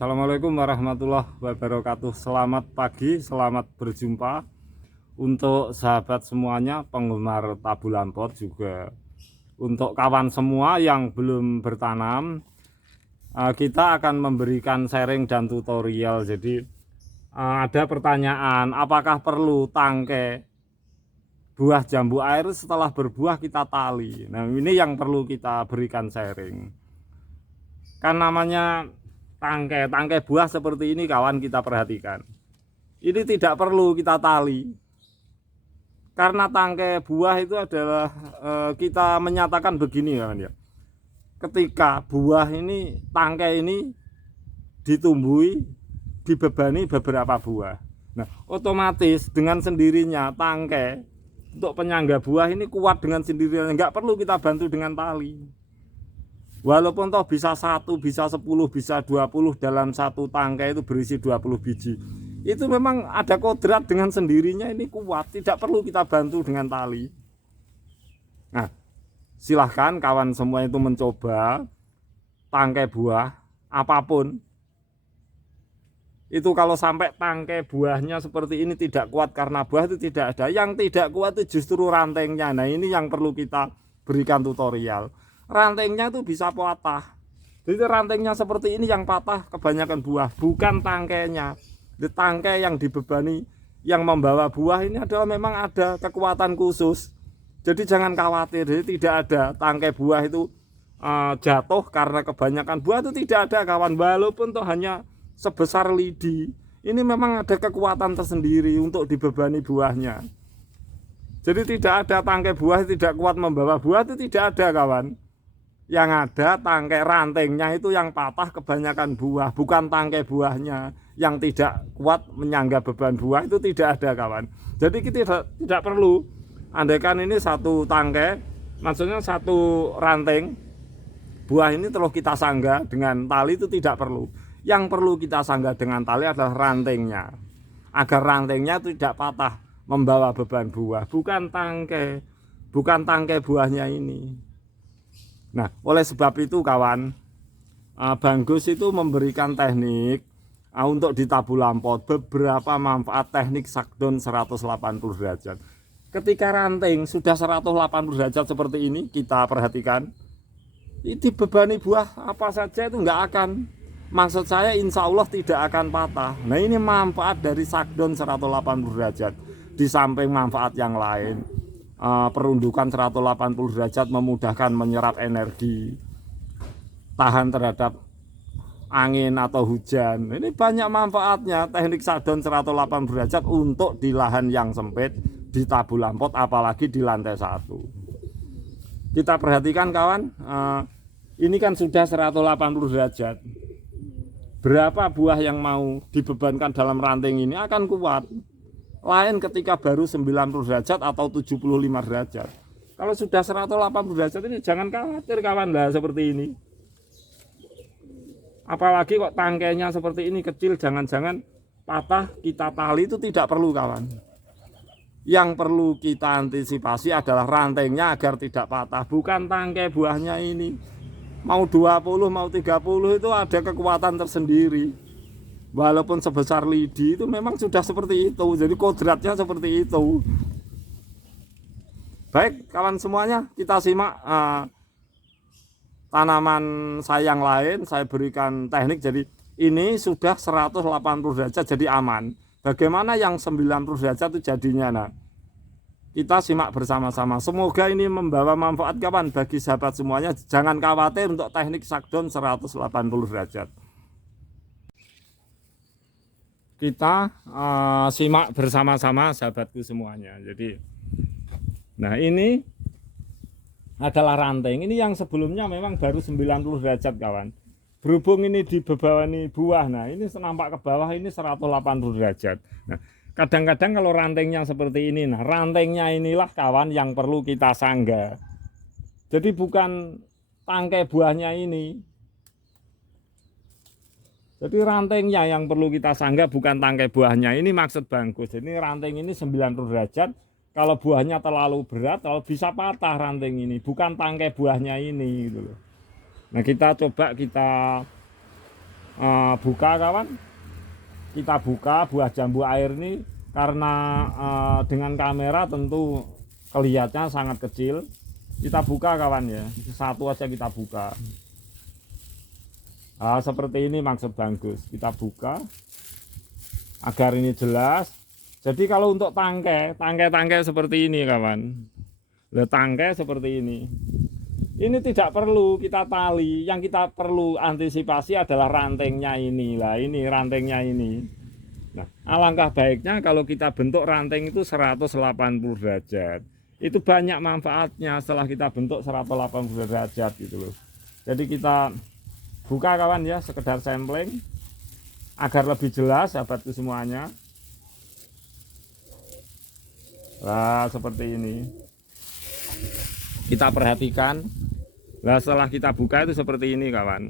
Assalamualaikum warahmatullahi wabarakatuh. Selamat pagi, selamat berjumpa untuk sahabat semuanya, penggemar tabu lampot, juga untuk kawan semua yang belum bertanam. Kita akan memberikan sharing dan tutorial. Jadi ada pertanyaan, apakah perlu tangkai buah jambu air setelah berbuah kita tali? Nah, ini yang perlu kita berikan sharing. Kan namanya tangkai buah seperti ini, kawan, kita perhatikan. Ini tidak perlu kita tali. Karena tangkai buah itu adalah kita menyatakan begini, kawan ya. Ketika buah ini, tangkai ini ditumbuhi, dibebani beberapa buah. Nah, otomatis dengan sendirinya tangkai untuk penyangga buah ini kuat dengan sendirinya, nggak perlu kita bantu dengan tali. Walaupun toh bisa 1, bisa 10, bisa 20 dalam satu tangkai itu berisi 20 biji. Itu memang ada kodrat dengan sendirinya, ini kuat, tidak perlu kita bantu dengan tali. Nah, silahkan kawan semua itu mencoba tangkai buah apapun. Itu kalau sampai tangkai buahnya seperti ini tidak kuat karena buah itu tidak ada. Yang tidak kuat itu justru rantainya. Nah, ini yang perlu kita berikan tutorial. Rantainya itu bisa patah. Jadi rantainya seperti ini yang patah kebanyakan buah, bukan tangkainya. Di tangkai yang dibebani, yang membawa buah ini adalah memang ada kekuatan khusus. Jadi jangan khawatir, jadi tidak ada tangkai buah itu jatuh karena kebanyakan buah, itu tidak ada, kawan. Walaupun tuh hanya sebesar lidi, ini memang ada kekuatan tersendiri untuk dibebani buahnya. Jadi tidak ada tangkai buah tidak kuat membawa buah, itu tidak ada, kawan. Yang ada tangkai rantainya itu yang patah kebanyakan buah, bukan tangkai buahnya yang tidak kuat menyangga beban buah, itu tidak ada, kawan. Jadi kita tidak perlu, andaikan ini satu tangkai, maksudnya satu ranting buah ini terus kita sangga dengan tali, itu tidak perlu. Yang perlu kita sangga dengan tali adalah rantainya, agar rantainya tidak patah membawa beban buah, bukan tangkai buahnya ini. Nah, oleh sebab itu, kawan, Bang Gus itu memberikan teknik untuk di tabu lampot, beberapa manfaat teknik sakdon 180 derajat. Ketika ranting sudah 180 derajat seperti ini, kita perhatikan, itu bebani buah apa saja itu enggak akan, maksud saya insya Allah tidak akan patah. Nah, ini manfaat dari sakdon 180 derajat. Di samping manfaat yang lain, perundukan 180 derajat memudahkan menyerap energi, tahan terhadap angin atau hujan. Ini banyak manfaatnya teknik sakdon 180 derajat untuk di lahan yang sempit, di tabu lampot, apalagi di lantai 1. Kita perhatikan, kawan, ini kan sudah 180 derajat. Berapa buah yang mau dibebankan dalam ranting ini akan kuat. Lain ketika baru 90 derajat atau 75 derajat. Kalau sudah 180 derajat ini jangan khawatir, kawan, lah seperti ini. Apalagi kok tangkainya seperti ini kecil, jangan-jangan patah, kita tali, itu tidak perlu, kawan. Yang perlu kita antisipasi adalah rantainya agar tidak patah, bukan tangkai buahnya ini. Mau 20, mau 30 itu ada kekuatan tersendiri. Walaupun sebesar lidi itu memang sudah seperti itu. Jadi kodratnya seperti itu. Baik, kawan semuanya, kita simak tanaman saya yang lain. Saya berikan teknik. Jadi ini sudah 180 derajat jadi aman. Bagaimana yang 90 derajat itu jadinya? Nah, kita simak bersama-sama. Semoga ini membawa manfaat, kawan, bagi sahabat semuanya. Jangan khawatir untuk teknik sakdon 180 derajat. Kita simak bersama-sama, sahabatku semuanya. Jadi, nah, ini adalah ranting. Ini yang sebelumnya memang baru 90 derajat, kawan. Berhubung ini dibebani buah, nah ini nampak ke bawah ini 180 derajat. Nah, kadang-kadang kalau rantingnya seperti ini, nah rantingnya inilah, kawan, yang perlu kita sangga. Jadi bukan tangkai buahnya ini. Jadi rantingnya yang perlu kita sangga, bukan tangkai buahnya. Ini maksud Bang Gus. Ini ranting ini 90 derajat. Kalau buahnya terlalu berat, kalau bisa patah ranting ini, bukan tangkai buahnya ini gitu loh. Nah, kita coba kita buka kawan, kita buka buah jambu air ini karena dengan kamera tentu kelihatannya sangat kecil. Kita buka kawan ya, satu aja kita buka. Nah, seperti ini maksud Bagus, kita buka agar ini jelas. Jadi kalau untuk tangkai seperti ini kawan, tangkai seperti ini tidak perlu kita tali, yang kita perlu antisipasi adalah rantengnya ini. Lah ini rantengnya ini. Nah, alangkah baiknya kalau kita bentuk ranting itu 180 derajat. Itu banyak manfaatnya setelah kita bentuk 180 derajat gitu loh. Jadi kita buka kawan ya, sekedar sampling agar lebih jelas sahabatku semuanya. Nah, seperti ini. Kita perhatikan. Nah, setelah kita buka itu seperti ini kawan.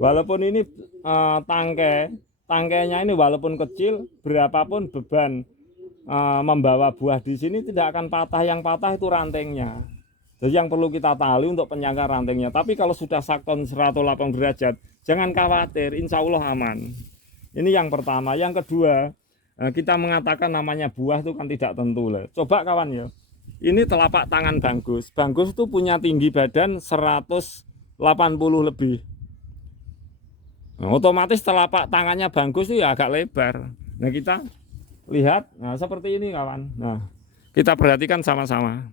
Walaupun ini tangkainya ini walaupun kecil, berapapun beban membawa buah di sini tidak akan patah. Yang patah itu rantengnya. Jadi yang perlu kita tali untuk penyangga rantengnya. Tapi kalau sudah sakton 180 derajat, jangan khawatir, insya Allah aman. Ini yang pertama. Yang kedua, kita mengatakan namanya buah itu kan tidak tentu lah. Coba kawan ya, ini telapak tangan Bagus. Bagus itu punya tinggi badan 180 lebih. Nah, otomatis telapak tangannya Bagus itu ya agak lebar. Nah kita lihat, nah seperti ini kawan. Nah kita perhatikan sama-sama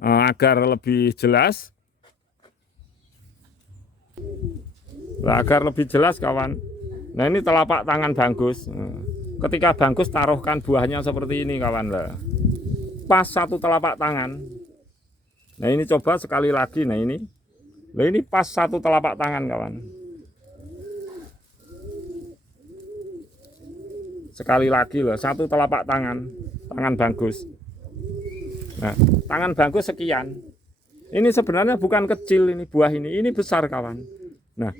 agar lebih jelas. Nah, agar lebih jelas kawan. Nah ini telapak tangan Bagus. Ketika Bagus taruhkan buahnya seperti ini kawan lah. Pas satu telapak tangan. Nah ini coba sekali lagi. Nah ini. Nah ini pas satu telapak tangan kawan. Sekali lagi loh, satu telapak tangan Bagus. Nah, tangan Bagus sekian. Ini sebenarnya bukan kecil ini buah ini besar kawan. Nah,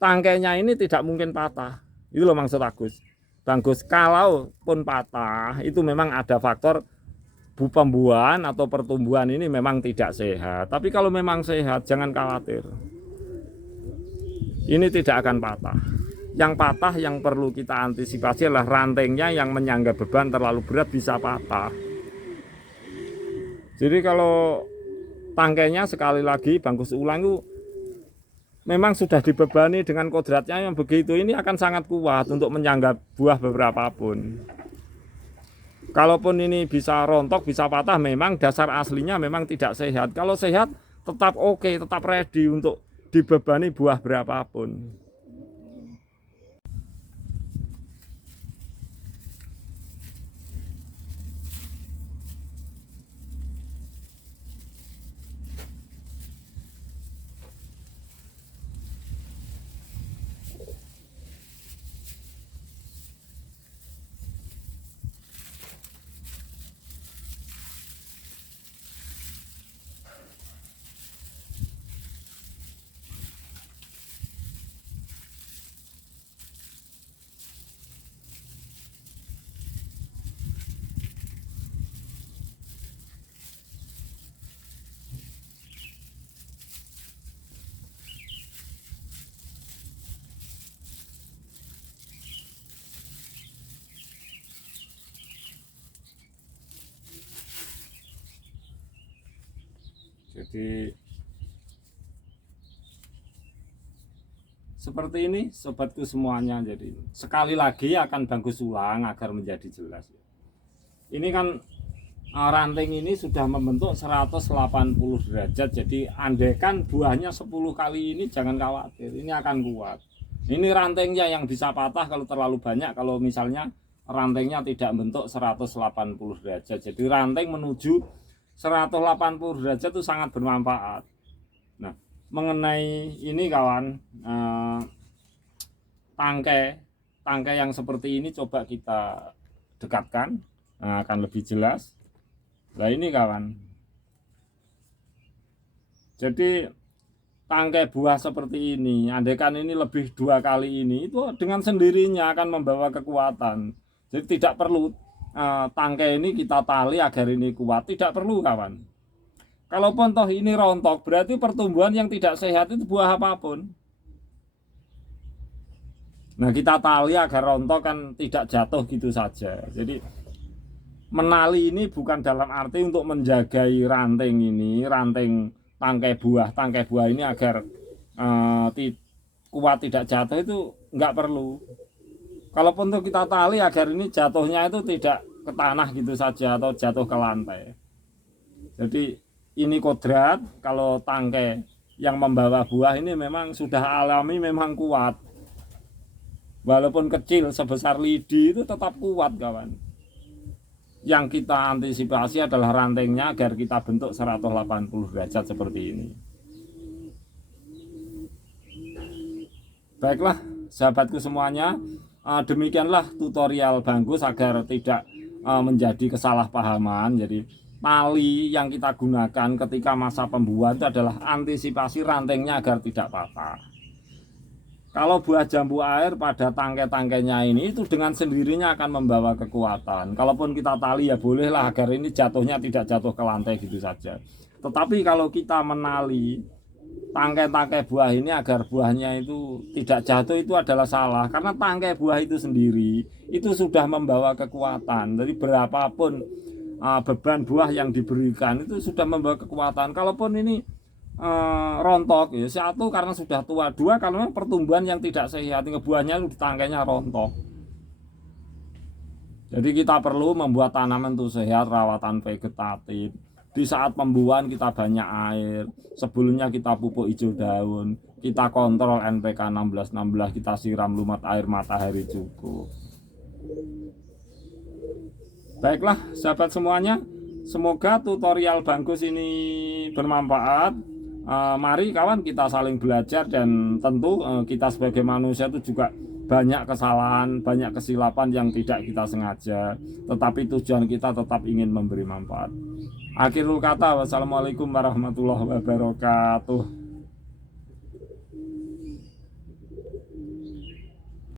tangkainya ini tidak mungkin patah. Itu loh maksud Bagus. Kalaupun patah, itu memang ada faktor pembuahan atau pertumbuhan ini memang tidak sehat. Tapi kalau memang sehat, jangan khawatir. Ini tidak akan patah. Yang patah yang perlu kita antisipasi adalah rantengnya yang menyangga beban terlalu berat bisa patah. Jadi kalau tangkainya sekali lagi Bagus ulang itu memang sudah dibebani dengan kodratnya yang begitu, ini akan sangat kuat untuk menyangga buah beberapa pun. Kalaupun ini bisa rontok, bisa patah, memang dasar aslinya memang tidak sehat. Kalau sehat tetap oke, tetap ready untuk dibebani buah berapapun. Jadi seperti ini sobatku semuanya. Jadi sekali lagi akan Bagus ulang agar menjadi jelas. Ini kan ranting ini sudah membentuk 180 derajat. Jadi andaikan buahnya 10 kali ini jangan khawatir, ini akan kuat. Ini rantingnya yang bisa patah kalau terlalu banyak, kalau misalnya rantingnya tidak bentuk 180 derajat. Jadi ranting menuju 180 derajat itu sangat bermanfaat. Nah, mengenai ini kawan, tangkai yang seperti ini coba kita dekatkan, nah, akan lebih jelas. Nah ini kawan, jadi tangkai buah seperti ini, andaikan ini lebih 2 kali ini, itu dengan sendirinya akan membawa kekuatan. Jadi tidak perlu tangkai ini kita tali agar ini kuat, tidak perlu kawan. Kalaupun toh ini rontok, berarti pertumbuhan yang tidak sehat itu buah apapun. Nah, kita tali agar rontok kan tidak jatuh gitu saja. Jadi menali ini bukan dalam arti untuk menjagai ranting ini, ranting tangkai buah. Tangkai buah ini agar kuat tidak jatuh itu nggak perlu. Kalaupun untuk kita tali agar ini jatuhnya itu tidak ke tanah gitu saja atau jatuh ke lantai. Jadi ini kodrat, kalau tangkai yang membawa buah ini memang sudah alami, memang kuat. Walaupun kecil sebesar lidi itu tetap kuat kawan. Yang kita antisipasi adalah rantingnya agar kita bentuk 180 derajat seperti ini. Baiklah sahabatku semuanya, demikianlah tutorial Bangkus agar tidak menjadi kesalahpahaman. Jadi tali yang kita gunakan ketika masa pembuahan itu adalah antisipasi rantingnya agar tidak patah. Kalau buah jambu air pada tangkai-tangkainya ini itu dengan sendirinya akan membawa kekuatan. Kalaupun kita tali ya bolehlah agar ini jatuhnya tidak jatuh ke lantai gitu saja. Tetapi kalau kita menali tangkai-tangkai buah ini agar buahnya itu tidak jatuh, itu adalah salah. Karena tangkai buah itu sendiri itu sudah membawa kekuatan. Jadi berapapun beban buah yang diberikan itu sudah membawa kekuatan. Kalaupun ini rontok ya, satu karena sudah tua, dua karena pertumbuhan yang tidak sehat, buahnya di tangkainya rontok. Jadi kita perlu membuat tanaman itu sehat, rawatan vegetatif. Di saat pembuahan kita banyak air, sebelumnya kita pupuk hijau daun, kita kontrol NPK 1616, kita siram lumat air matahari cukup. Baiklah sahabat semuanya, semoga tutorial Bangkus ini bermanfaat. Mari kawan kita saling belajar, dan tentu kita sebagai manusia itu juga banyak kesalahan, banyak kesilapan yang tidak kita sengaja, tetapi tujuan kita tetap ingin memberi manfaat. Akhirul kata, wassalamualaikum warahmatullahi wabarakatuh.